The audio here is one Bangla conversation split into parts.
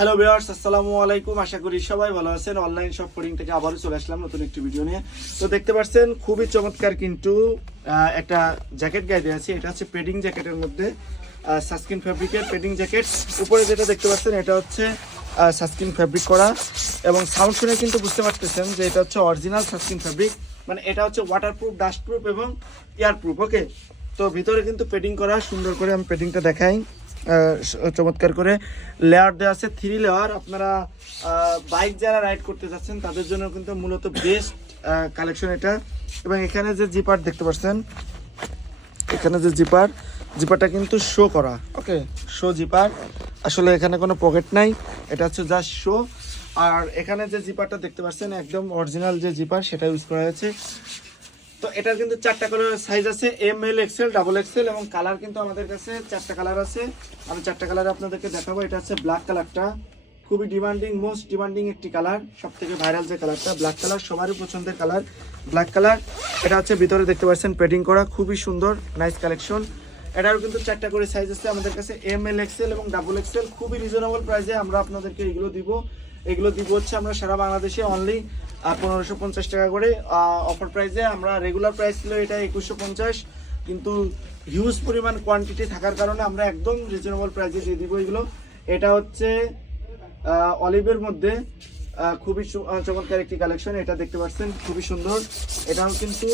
হ্যালো ভিউয়ার্স আসসালামু আলাইকুম আশা করি সবাই ভালো আছেন। অনলাইন শপ কোডিং থেকে আবারও চলে আসলাম নতুন একটি ভিডিও নিয়ে। তো দেখতে পাচ্ছেন, খুবই চমৎকার কিন্তু একটা জ্যাকেট গায়ে দেওয়া আছে। এটা হচ্ছে পেডিং জ্যাকেটের মধ্যে সাসকিন ফ্যাব্রিকের পেডিং জ্যাকেট উপরে যেটা দেখতে পাচ্ছেন, এটা হচ্ছে সাসকিন ফ্যাব্রিক করা। এবং সাউন্ড শুনে কিন্তু বুঝতে পারতেছেন যে এটা হচ্ছে অরিজিনাল সাসকিন ফ্যাব্রিক মানে এটা হচ্ছে ওয়াটারপ্রুফ ডাস্টপ্রুফ এবং এয়ারপ্রুফ ওকে তো ভিতরে কিন্তু পেডিং করা, সুন্দর করে আমি পেডিংটা দেখাই। চমৎকার করে লেয়ার দেওয়া আছে। থ্রি লেয়ার আপনারা বাইক যারা রাইড করতে যাচ্ছেন, তাদের জন্য কিন্তু মূলত বেস্ট কালেকশন এটা। এবং এখানে যে জিপার দেখতে পাচ্ছেন, এখানে যে জিপার জিপারটা কিন্তু শো করা। ওকে শো জিপার আসলে এখানে কোনো পকেট নাই, এটা হচ্ছে জাস্ট শো আর এখানে যে জিপারটা দেখতে পাচ্ছেন, একদম অরিজিনাল যে জিপার সেটা ইউজ করা হয়েছে। তো এটার কিন্তু চারটা কালার সাইজ আছে M L XL double XL এবং কালার কিন্তু আমাদের কাছে চারটা কালার আছে। আমি চারটা কালার আপনাদেরকে দেখাবো। এটা হচ্ছে ব্ল্যাক কালারটা খুবই ডিমান্ডিং মোস্ট ডিমান্ডিং একটি কালার সব থেকে ভাইরাল যে কালারটা ব্ল্যাক কালার সবারই পছন্দের কালার ব্ল্যাক কালার এটা হচ্ছে ভিতরে দেখতে পাচ্ছেন পেডিং করা। খুবই সুন্দর নাইস কালেকশন এটারও কিন্তু চারটা করে সাইজ আছে আমাদের কাছে। এম এল এক্সেল এবং ডাবল এক্সেল খুবই রিজনেবল প্রাইসে আমরা আপনাদেরকে এগুলো দিব। এগুলো দিব হচ্ছে আমরা সারা বাংলাদেশে অনলি পনেরোশো পঞ্চাশ টাকা করে। অফার প্রাইসে আমরা রেগুলার প্রাইস ছিল এটা একুশশো পঞ্চাশ। কিন্তু হিউজ পরিমাণ কোয়ান্টিটি থাকার কারণে আমরা একদম রিজনেবল প্রাইসে দিয়ে দিব এগুলো। এটা হচ্ছে অলিভের মধ্যে খুবই চমৎকার একটি কালেকশন এটা দেখতে পাচ্ছেন, খুবই সুন্দর। এটাও কিন্তু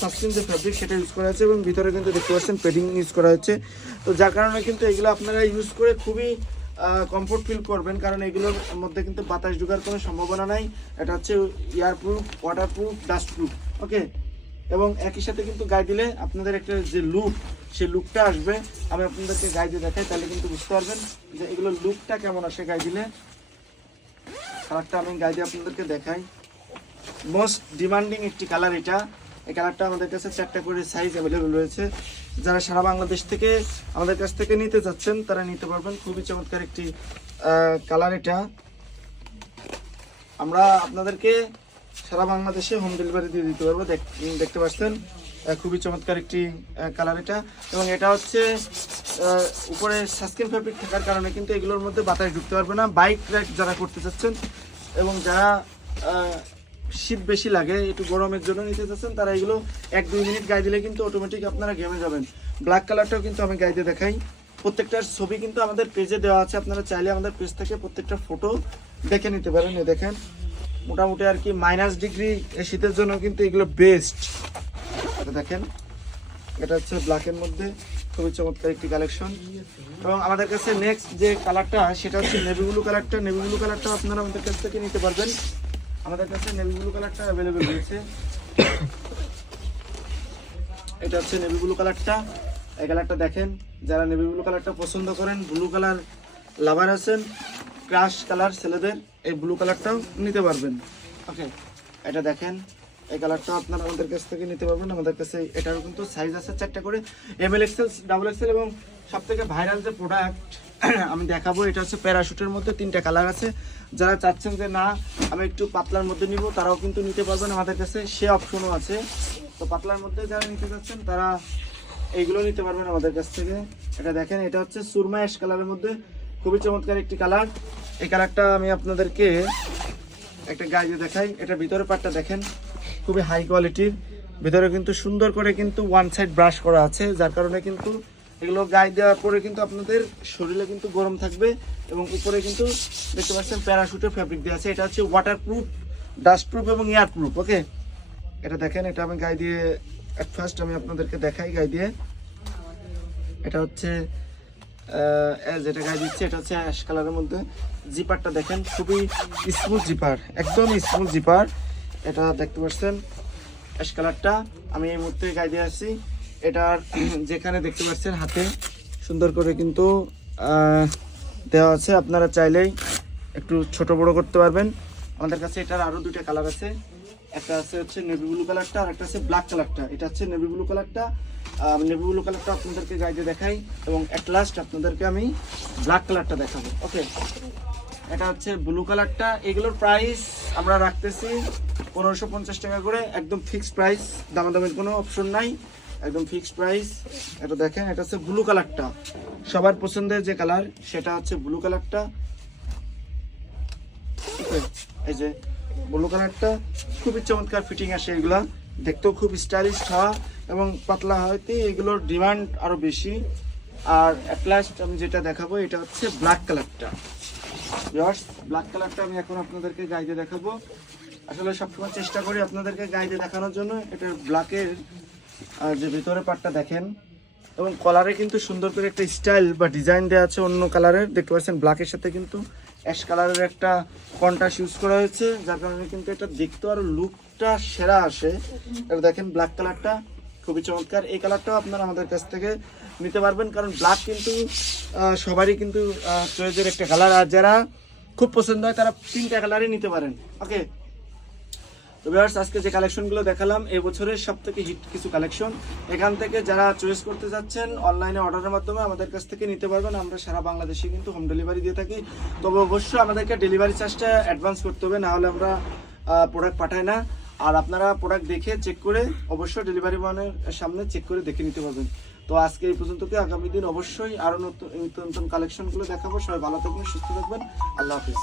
সাবস্ক্রিন যে ফ্যাব্রিক সেটা ইউজ করা হয়েছে এবং ভিতরে কিন্তু দেখতে পাচ্ছেন পেডিং ইউজ করা হচ্ছে। তো যার কারণে কিন্তু এগুলো আপনারা ইউজ করে খুবই কমফোর্ট ফিল করবেন, কারণ এগুলোর মধ্যে কিন্তু বাতাস ঢোকার কোনো সম্ভাবনা নাই। এটা হচ্ছে এয়ারপ্রুফ ওয়াটারপ্রুফ ডাস্টপ্রুফ ওকে এবং একই সাথে কিন্তু গায়ে দিলে আপনাদের একটা যে লুক সেই লুকটা আসবে। আমি আপনাদেরকে গায়ে দিয়ে দেখাই, তাহলে কিন্তু বুঝতে পারবেন যে এগুলোর লুকটা কেমন আসে গায়ে দিলে। কালারটা আমি গায়ে দিয়ে আপনাদেরকে দেখাই। মোস্ট ডিমান্ডিং একটি কালার এটা। এই কালারটা আমাদের কাছে চারটা করে সাইজ অ্যাভেলেবেল রয়েছে। যারা সারা বাংলাদেশ থেকে আমাদের কাছ থেকে নিতে চাচ্ছেন তারা নিতে পারবেন। খুবই চমৎকার একটি কালার এটা। আমরা আপনাদেরকে সারা বাংলাদেশে হোম ডেলিভারি দিয়ে দিতে পারব। দেখ- দেখতে পাচ্ছেন? খুবই চমৎকার একটি কালার এটা। এবং এটা হচ্ছে উপরে সাসকিন ফ্যাব্রিক থাকার কারণে কিন্তু এগুলোর মধ্যে বাতাস ঢুকতে পারবে না। বাইক রাইড যারা করতে চাচ্ছেন এবং যারা শীত বেশি লাগে, একটু গরমের জন্য নিতে চাচ্ছেন তারা এগুলো এক দুই মিনিট গায়ে দিলে কিন্তু অটোমেটিক আপনারা গেমে যাবেন। ব্ল্যাক কালারটাও কিন্তু আমি গাইতে দেখাই। প্রত্যেকটার ছবি কিন্তু আমাদের পেজে দেওয়া আছে, আপনারা চাইলে আমাদের পেজ থেকে প্রত্যেকটা ফটো দেখে নিতে পারেন, এই দেখেন। মোটামুটি আর কি মাইনাস ডিগ্রি শীতের জন্য কিন্তু এগুলো বেস্ট দেখেন, এটা হচ্ছে ব্ল্যাকের মধ্যে, খুবই চমৎকার একটি কালেকশন এবং আমাদের কাছে নেক্সট যে কালারটা সেটা হচ্ছে নেভি ব্লু কালারটা নেভি ব্লু কালারটা আপনারা আমাদের কাছ থেকে নিতে পারবেন। আমাদের কাছে নেভি ব্লু কালারটা অ্যাভেলেবেল রয়েছে। এটা হচ্ছে নেভি ব্লু কালারটা এই কালারটা দেখেন, যারা নেভি ব্লু কালারটা পছন্দ করেন ব্লু কালার লাভার আছেন ক্রাশ কালার ছেলেদের, এই ব্লু কালারটাও নিতে পারবেন। ওকে এটা দেখেন এই কালারটা আপনারা আমাদের কাছ থেকে নিতে পারবেন। আমাদের কাছে এটারও কিন্তু সাইজ আছে চারটা করে। M L XL double XL এবং সব থেকে ভাইরাল যে প্রোডাক্ট আমি দেখাবো, এটা হচ্ছে প্যারাশুটের মধ্যে তিনটা কালার আছে। যারা চাচ্ছেন যে না, আমি একটু পাতলার মধ্যে নিব, তারাও কিন্তু নিতে পারবেন। আমাদের কাছে সে অপশনও আছে। তো পাতলার মধ্যে যারা নিতে চাচ্ছেন, তারা এইগুলো নিতে পারবেন আমাদের কাছ থেকে। এটা দেখেন, এটা হচ্ছে সুরমা অ্যাশ কালারের মধ্যে। খুবই চমৎকার একটি কালার এই কালারটা আমি আপনাদেরকে একটা গায়ে দেখাই। এটা ভিতরে পাটটা দেখেন। খুবই হাই কোয়ালিটির ভিতরে কিন্তু সুন্দর করে কিন্তু ওয়ান সাইড ব্রাশ করা আছে, যার কারণে কিন্তু এগুলো গায়ে দেওয়ার পরে কিন্তু আপনাদের শরীরে কিন্তু গরম থাকবে এবং উপরে কিন্তু দেখতে পাচ্ছেন প্যারাশুটের ফ্যাব্রিক দেওয়া আছে। এটা হচ্ছে ওয়াটার ওয়াটারপ্রুফ ডাস্টপ্রুফ এবং এয়ারপ্রুফ ওকে এটা দেখেন, এটা আমি গায়ে দিয়ে অ্যাট ফার্স্ট আমি আপনাদেরকে দেখাই গায়ে দিয়ে। এটা হচ্ছে যেটা গায়ে দিচ্ছে, এটা হচ্ছে অ্যাশ কালারের মধ্যে। জিপারটা দেখেন, খুবই স্মুথ জিপার একদম স্মুথ জিপার এটা দেখতে পাচ্ছেন অ্যাশ কালারটা আমি এই মুহূর্তে গায়ে দিয়ে আসছি। এটার যেখানে দেখতে পাচ্ছেন, হাতে সুন্দর করে কিন্তু দেওয়া আছে। আপনারা চাইলেই একটু ছোট বড় করতে পারবেন। আমাদের কাছে এটার আরও দুইটা কালার আছে। একটা আছে হচ্ছে নেভি ব্লু কালারটা আর একটা আছে ব্ল্যাক কালারটা এটা হচ্ছে নেভি ব্লু কালারটা নেভি ব্লু কালারটা আপনাদেরকে গাইতে দেখাই, এবং অ্যাট লাস্ট আপনাদেরকে আমি ব্ল্যাক কালারটা দেখাবো। ওকে এটা হচ্ছে ব্লু কালারটা এগুলোর প্রাইস আমরা রাখতেছি পনেরোশো পঞ্চাশ টাকা করে, একদম ফিক্সড প্রাইস দামাদামের কোনো অপশন নাই, একদম ফিক্সড প্রাইস এটা দেখেন, এটা হচ্ছে ব্লু কালারটা সবার পছন্দের যে কালার সেটা হচ্ছে ব্লু কালারটা এই যে ব্লু কালারটা খুবই চমৎকার ফিটিং আসে এগুলা। দেখতেও খুব স্টাইলিশ হয় এবং পাতলা হয়তে এগুলোর ডিমান্ড আরও বেশি। আর অ্যাট লাস্ট আমি যেটা দেখাবো, এটা হচ্ছে ব্ল্যাক কালারটা ব্ল্যাক কালারটা আমি এখন আপনাদেরকে গাইতে দেখাবো। আসলে সবসময় চেষ্টা করি আপনাদেরকে গাইতে দেখানোর জন্য। এটা ব্ল্যাকের যে ভিতরে পার্টটা দেখেন। এবং কলারে কিন্তু সুন্দর করে একটা স্টাইল বা ডিজাইন দেওয়া আছে অন্য কালারের দেখতে পাচ্ছেন ব্ল্যাকের সাথে কিন্তু অ্যাশ কালারের একটা কন্ট্রাস্ট ইউজ করা হয়েছে, যার কারণে কিন্তু এটা দেখতে আরও লুকটা সেরা আসে। এটা দেখেন ব্ল্যাক কালারটা খুবই চমৎকার। এই কালারটাও আপনারা আমাদের কাছ থেকে নিতে পারবেন, কারণ ব্ল্যাক কিন্তু সবারই কিন্তু চয়েসের একটা কালার আর যারা খুব পছন্দ হয়, তারা তিনটা কালারই নিতে পারেন। ওকে তো ভিউয়ার্স আজকে যে কালেকশনগুলো দেখালাম, এই বছরের সব থেকে হিট কিছু কালেকশন এখান থেকে যারা চয়েস করতে যাচ্ছেন অনলাইনে অর্ডারের মাধ্যমে আমাদের কাছ থেকে নিতে পারবেন। আমরা সারা বাংলাদেশে কিন্তু হোম ডেলিভারি দিয়ে থাকি। তবে অবশ্যই আমাদেরকে ডেলিভারি চার্জটা অ্যাডভান্স করতে হবে, না হলে আমরা প্রোডাক্ট পাঠাই না। আর আপনারা প্রোডাক্ট দেখে চেক করে অবশ্যই ডেলিভারি মানের সামনে চেক করে দেখে নিতে পারবেন। তো আজকে এই পর্যন্ত কি আগামী দিন অবশ্যই আরও নতুন নতুন নতুন কালেকশনগুলো দেখাবো। সবাই ভালো থাকবেন, সুস্থ থাকবেন। আল্লাহ হাফিজ।